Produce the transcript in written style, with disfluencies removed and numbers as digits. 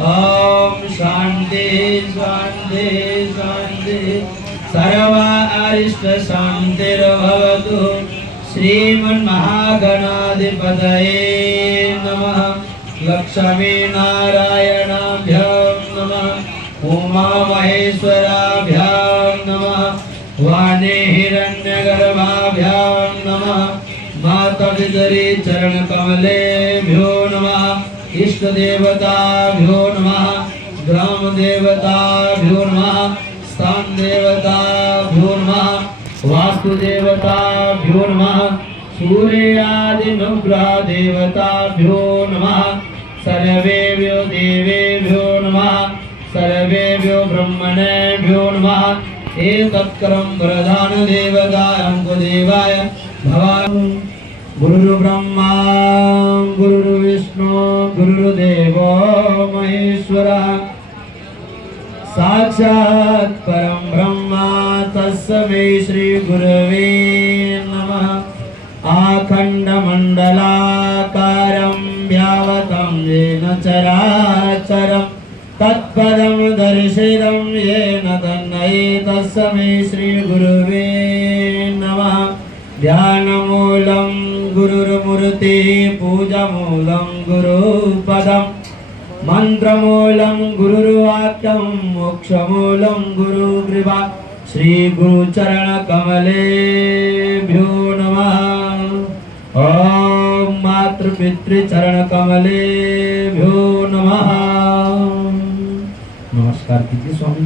ओम शांति शांति शांति सर्व अरिष्ट शांतिर्भवतु। श्रीमन्महागणाधिपतये नमः। लक्ष्मी नारायणाभ्यां नमः। उमा महेश्वराभ्यां नमः। वाणी हिरण्यगर्भाभ्यां नमः। माता पितरी चरण कमलेभ्यो नमः। इष्ट देवताभ्यो नमः। ग्राम देवताभ्यो नमः। स्थान देवताभ्यो नमः। वास्तु देवताभ्यो नमः। सूर्यादिनुग्रह देवताभ्यो नमः। सर्वेभ्यो देवेभ्यो नमः। सर्वेभ्यो ब्रह्मणेभ्यो नमः। एतत्करं वरदान देवताय देवाय भवान्। गुरुर्ब्रह्मा गुरुर्विष्णु गुरुर्देवो महेश्वरः। साक्षात् परं ब्रह्म तस्मै श्री गुरवे नमः। आखण्डमण्डलाकारं व्यावतं येन चराचरं तत्पदं दर्शितं येन तन्मये तस्मै श्री गुरवे नमः। ध्यानमूलं गुरुर्मूर्ति पूजामूलं गुरुपदम् मंत्रमूलं गुरुर्वाक्यं मोक्षमूलं गुरुकृपा। श्री गुरुचरण कमलेभ्यो नमः। ओम मातृपितृचरण कमलेभ्यो नमः। नमस्कार कीजिए स्वामी।